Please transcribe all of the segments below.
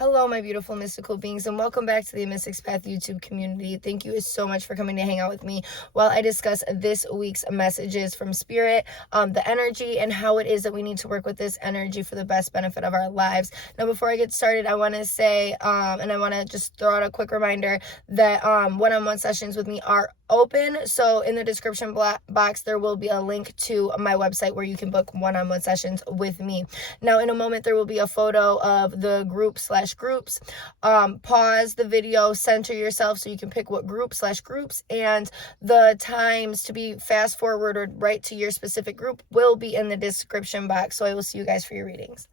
Hello, my beautiful mystical beings, and welcome back to the Mystics Path YouTube community. Thank you so much for coming to hang out with me while I discuss this week's messages from Spirit, the energy, and how it is that we need to work with this energy for the best benefit of our lives. Now, before I get started, I want to say, and I want to just throw out a quick reminder that one-on-one sessions with me are open. So in the description box, there will be a link to my website where you can book one-on-one sessions with me. Now, in a moment, there will be a photo of the groups. Pause the video, center yourself so you can pick what groups, and the times to be fast forwarded right to your specific group will be in the description box. So I will see you guys for your readings.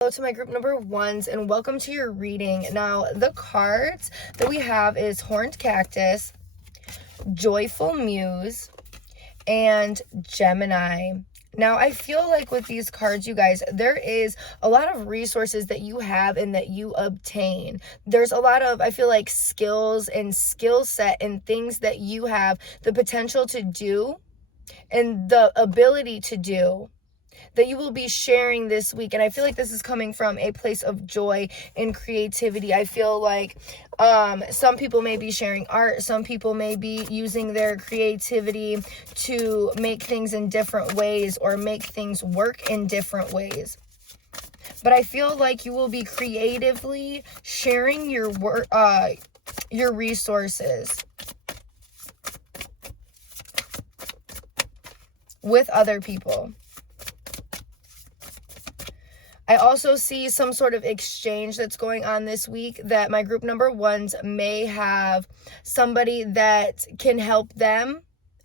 Hello to my group number ones, and welcome to your reading. Now, the cards that we have is Horned Cactus, Joyful Muse, and Gemini. Now, I feel like with these cards, you guys, there is a lot of resources that you have and that you obtain. There's a lot of, I feel like, skills and skill set and things that you have the potential to do and the ability to do that you will be sharing this week. And I feel like this is coming from a place of joy and creativity. I feel like some people may be sharing art. Some people may be using their creativity to make things in different ways or make things work in different ways. But I feel like you will be creatively sharing your resources with other people. I also see some sort of exchange that's going on this week, that my group number ones may have somebody that can help them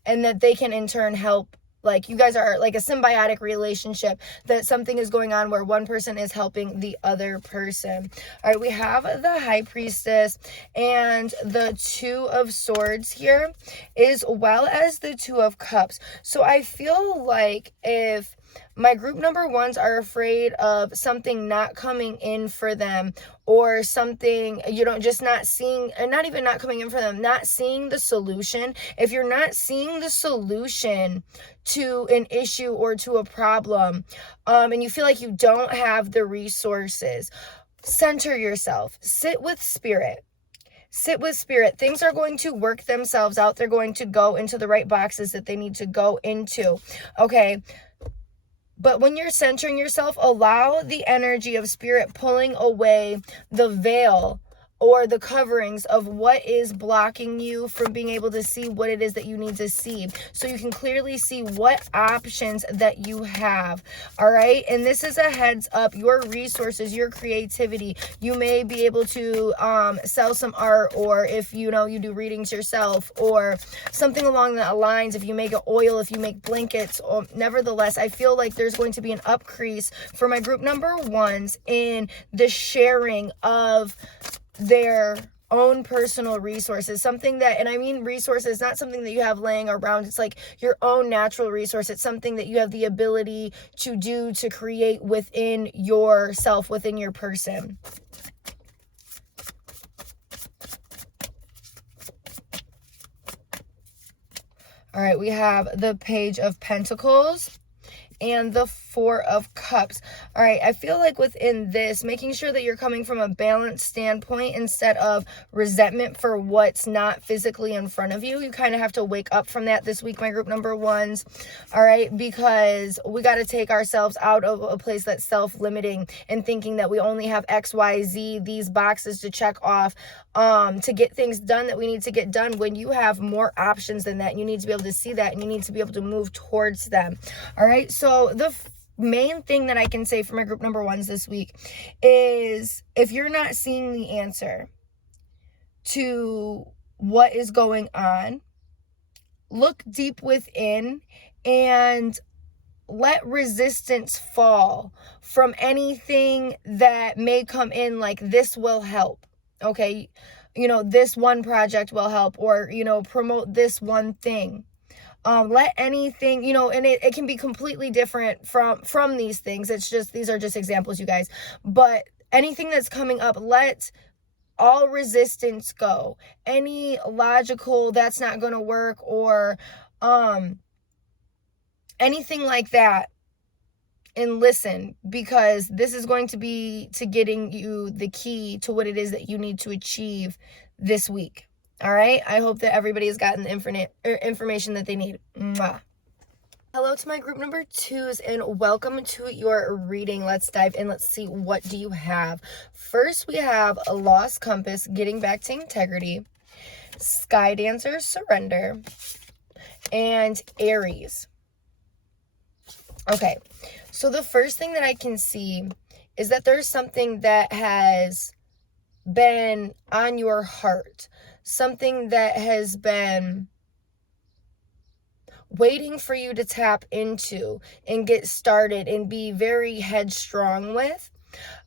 and that they can in turn help. Like, you guys are like a symbiotic relationship, that something is going on where one person is helping the other person. All right, we have the High Priestess and the Two of Swords here, as well as the Two of Cups. So I feel like if my group number ones are afraid of something not coming in for them, or something, just not seeing, and not even not coming in for them, not seeing the solution. If you're not seeing the solution to an issue or to a problem, and you feel like you don't have the resources, center yourself, sit with spirit. Sit with spirit. Things are going to work themselves out. They're going to go into the right boxes that they need to go into. Okay. But when you're centering yourself, allow the energy of spirit pulling away the veil or the coverings of what is blocking you from being able to see what it is that you need to see, so you can clearly see what options that you have. All right. And this is a heads up, your resources, your creativity. You may be able to sell some art, or if you do readings yourself or something along that lines, if you make an oil, if you make blankets. Nevertheless, I feel like there's going to be an increase for my group number ones in the sharing of their own personal resources. Something that, and I mean resources, not something that you have laying around. It's like your own natural resource. It's something that you have the ability to do, to create within yourself, within your person. All right, we have the Page of Pentacles and the Four of Cups. All right, I feel like within this, making sure that you're coming from a balanced standpoint instead of resentment for what's not physically in front of you. You kind of have to wake up from that this week, my group number ones. All right, because we got to take ourselves out of a place that's self-limiting and thinking that we only have X, Y, Z, these boxes to check off to get things done that we need to get done, when you have more options than that. You need to be able to see that, and you need to be able to move towards them. All right, so the main thing that I can say for my group number ones this week is, if you're not seeing the answer to what is going on, look deep within and let resistance fall from anything that may come in, like, this will help. Okay, this one project will help, or promote this one thing. Let anything, and it can be completely different from these things. It's just, these are just examples, you guys. But anything that's coming up, let all resistance go. Any logical, that's not going to work, or anything like that. And listen, because this is going to be to getting you the key to what it is that you need to achieve this week. All right. I hope that everybody has gotten the information that they need. Mwah. Hello to my group number 2s, and welcome to your reading. Let's dive in. Let's see, what do you have? First, we have a Lost Compass, Getting Back to Integrity, Sky Dancer, Surrender, and Aries. Okay, so the first thing that I can see is that there's something that has been on your heart, something that has been waiting for you to tap into and get started and be very headstrong with.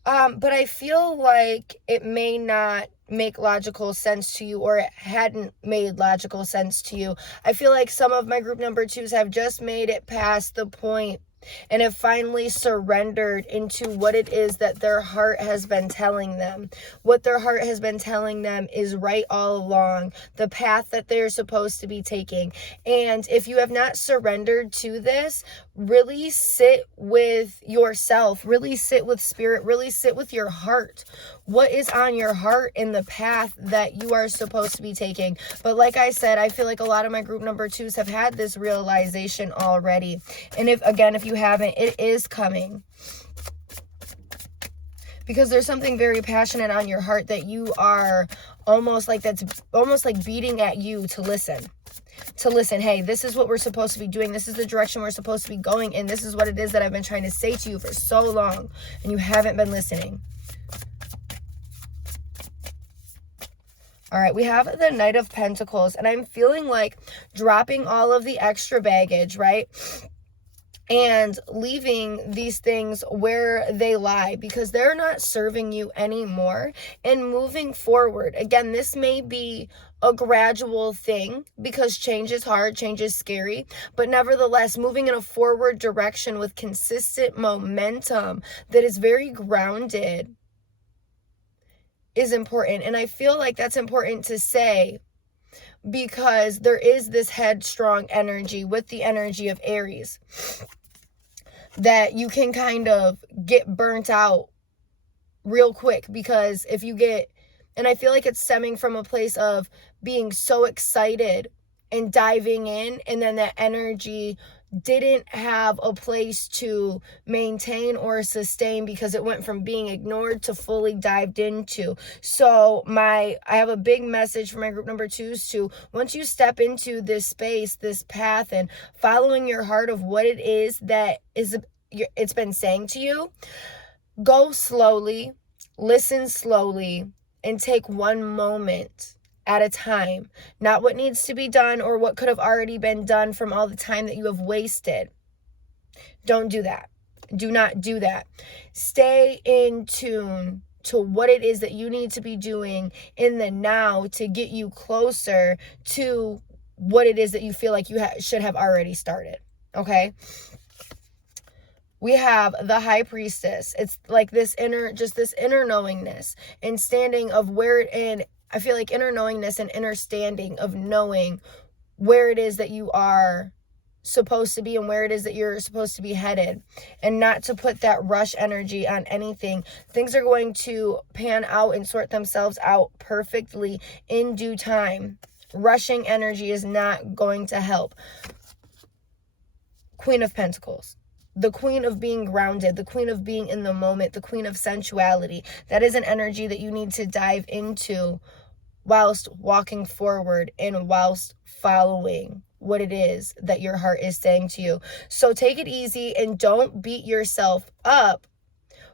But I feel like it may not make logical sense to you, or it hadn't made logical sense to you. I feel like some of my group number 2s have just made it past the point and have finally surrendered into what it is that their heart has been telling them. What their heart has been telling them is right all along, the path that they're supposed to be taking. And if you have not surrendered to this, really sit with yourself, really sit with spirit, really sit with your heart. What is on your heart in the path that you are supposed to be taking? But like I said, I feel like a lot of my group number 2s have had this realization already. And if you haven't, it is coming. Because there's something very passionate on your heart that you are that's almost like beating at you to listen. Hey, this is what we're supposed to be doing. This is the direction we're supposed to be going in. This is what it is that I've been trying to say to you for so long, and you haven't been listening. All right, we have the Knight of Pentacles, and I'm feeling like dropping all of the extra baggage, right? And leaving these things where they lie, because they're not serving you anymore, and moving forward. Again, this may be a gradual thing, because change is hard, change is scary, but nevertheless, moving in a forward direction with consistent momentum that is very grounded is important. And I feel like that's important to say, because there is this headstrong energy with the energy of Aries that you can kind of get burnt out real quick. Because if you get, and I feel like it's stemming from a place of being so excited and diving in, and then that energy didn't have a place to maintain or sustain, because it went from being ignored to fully dived into. So I have a big message for my group number 2s to, once you step into this space, this path, and following your heart of what it is that it's been saying to you, go slowly, listen slowly, and take one moment at a time. Not what needs to be done or what could have already been done from all the time that you have wasted. Don't do that. Do not do that. Stay in tune to what it is that you need to be doing in the now to get you closer to what it is that you feel like you should have already started. Okay? We have the High Priestess. It's like this inner knowingness and standing of I feel like inner knowingness and inner standing of knowing where it is that you are supposed to be and where it is that you're supposed to be headed, and not to put that rush energy on anything. Things are going to pan out and sort themselves out perfectly in due time. Rushing energy is not going to help. Queen of Pentacles. The queen of being grounded, the queen of being in the moment, the queen of sensuality. That is an energy that you need to dive into whilst walking forward and whilst following what it is that your heart is saying to you. So take it easy and don't beat yourself up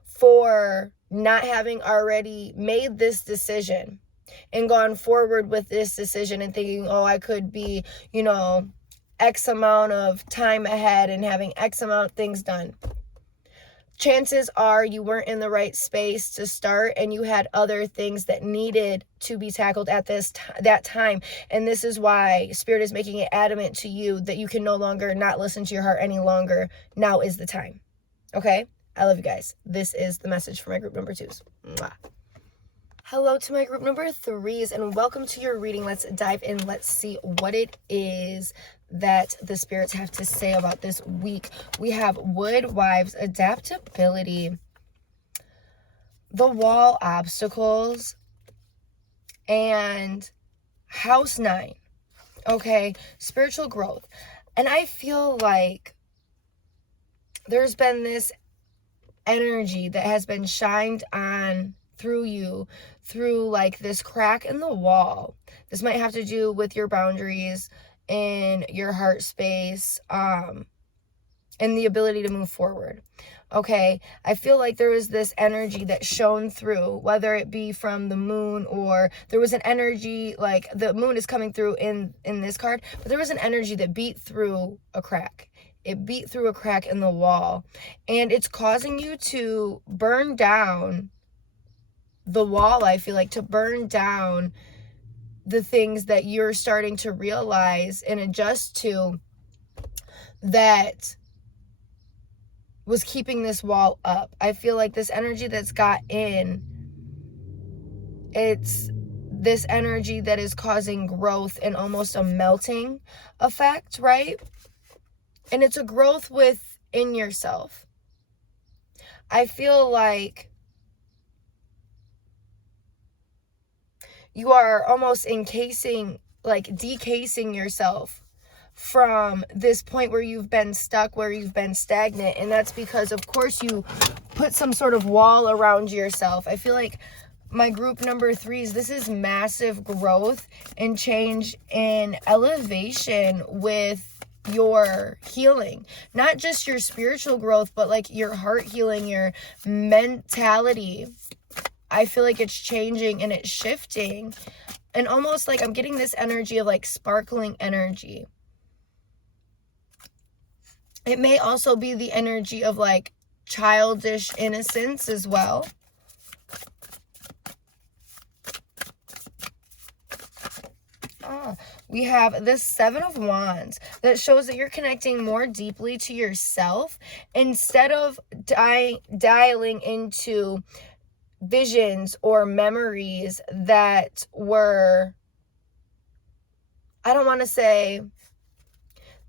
for not having already made this decision and gone forward with this decision and thinking, oh, I could be, X amount of time ahead and having X amount of things done. chances are you weren't in the right space to start, and you had other things that needed to be tackled at that time. And this is why Spirit is making it adamant to you that you can no longer not listen to your heart any longer. Now is the time. Okay? I love you guys. This is the message for my group number 2s. Mwah. Hello to my group number 3s, and welcome to your reading. Let's dive in. Let's see what it is that the spirits have to say about this week. We have Wood Wives, adaptability, the wall obstacles, and house 9. Okay, spiritual growth. And I feel like there's been this energy that has been shined on through you, through like this crack in the wall. This might have to do with your boundaries in your heart space, and the ability to move forward. Okay, I feel like there was this energy that shone through, whether it be from the moon, or there was an energy, like the moon is coming through in this card, but there was an energy that beat through a crack. It beat through a crack in the wall, and it's causing you to burn down the wall. I feel like to burn down the things that you're starting to realize and adjust to that was keeping this wall up. I feel like this energy that's got in, it's this energy that is causing growth and almost a melting effect, right? And it's a growth within yourself. I feel like you are almost decasing yourself from this point where you've been stuck, where you've been stagnant. And that's because, of course, you put some sort of wall around yourself. I feel like my group number 3s, this is massive growth and change and elevation with your healing. Not just your spiritual growth, but like your heart healing, your mentality. I feel like it's changing and it's shifting, and almost like I'm getting this energy of like sparkling energy. It may also be the energy of like childish innocence as well. We have this 7 of Wands that shows that you're connecting more deeply to yourself instead of dialing into visions or memories that were, I don't want to say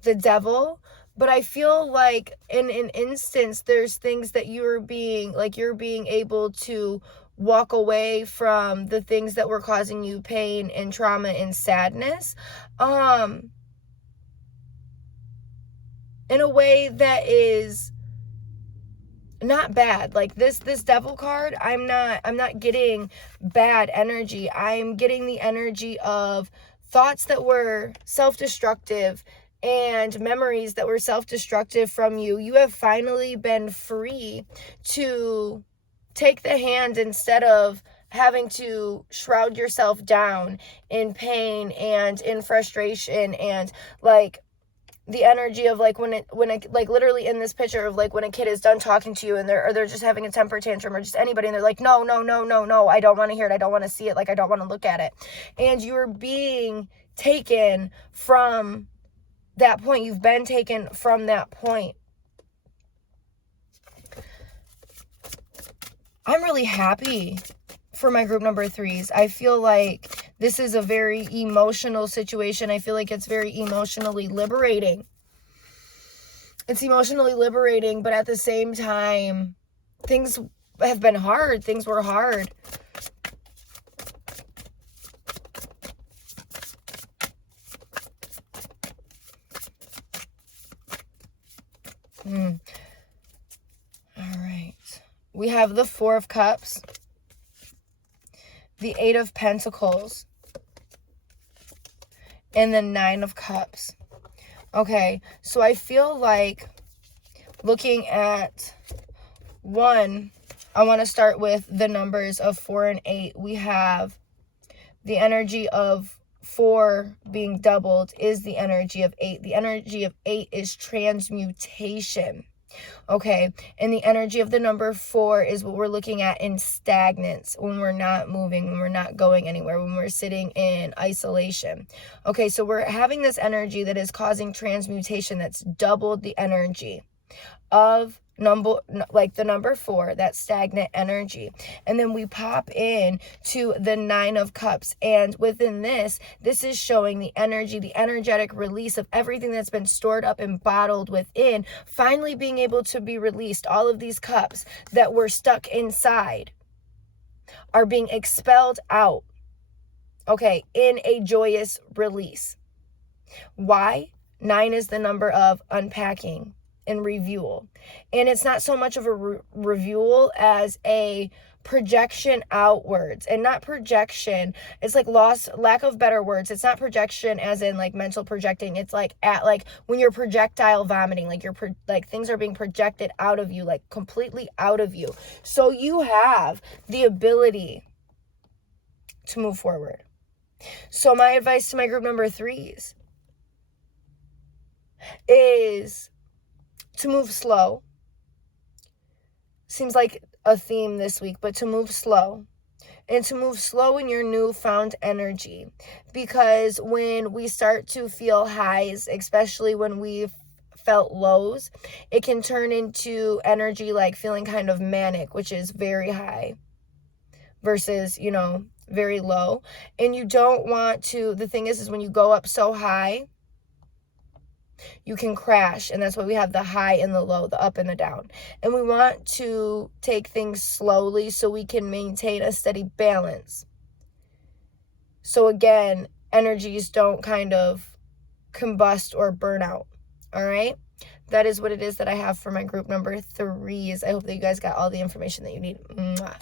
the devil, but I feel like in an instance there's things that you're being able to walk away from, the things that were causing you pain and trauma and sadness, in a way that is not bad. Like this devil card, I'm not getting bad energy. I'm getting the energy of thoughts that were self-destructive and memories that were self-destructive from you. You have finally been free to take the hand instead of having to shroud yourself down in pain and in frustration, and like the energy of like when it like literally in this picture of like when a kid is done talking to you and they're just having a temper tantrum, or just anybody, and they're like, no, I don't want to hear it, I don't want to see it, like I don't want to look at it. And you're being taken from that point. You've been taken from that point. I'm really happy for my group number 3s. I feel like this is a very emotional situation. I feel like it's very emotionally liberating. It's emotionally liberating, but at the same time, things have been hard. Things were hard. All right. We have the 4 of Cups, the 8 of Pentacles, and the 9 of Cups. Okay, so I feel like looking at 1, I want to start with the numbers of 4 and 8. We have the energy of 4 being doubled is the energy of 8. The energy of 8 is transmutation. Okay, and the energy of the number 4 is what we're looking at in stagnance, when we're not moving, when we're not going anywhere, when we're sitting in isolation. Okay, so we're having this energy that is causing transmutation that's doubled the energy of the number 4, that stagnant energy. And then we pop in to the 9 of Cups, and within this is showing the energy, the energetic release of everything that's been stored up and bottled within, finally being able to be released. All of these cups that were stuck inside are being expelled out, okay, in a joyous release. Why? 9 is the number of unpacking and review. And it's not so much of a review as a projection outwards. And not projection, it's like lack of better words. It's not projection as in like mental projecting. It's like when you're projectile vomiting, like like things are being projected out of you, like completely out of you. So you have the ability to move forward. So my advice to my group number 3s is to move slow. Seems like a theme this week, but to move slow. And to move slow in your newfound energy. Because when we start to feel highs, especially when we've felt lows, it can turn into energy like feeling kind of manic, which is very high versus, very low. And you don't want to, the thing is when you go up so high, you can crash, and that's why we have the high and the low, the up and the down. And we want to take things slowly so we can maintain a steady balance. So again, energies don't kind of combust or burn out. All right? That is what it is that I have for my group number 3s. I hope that you guys got all the information that you need. Mwah.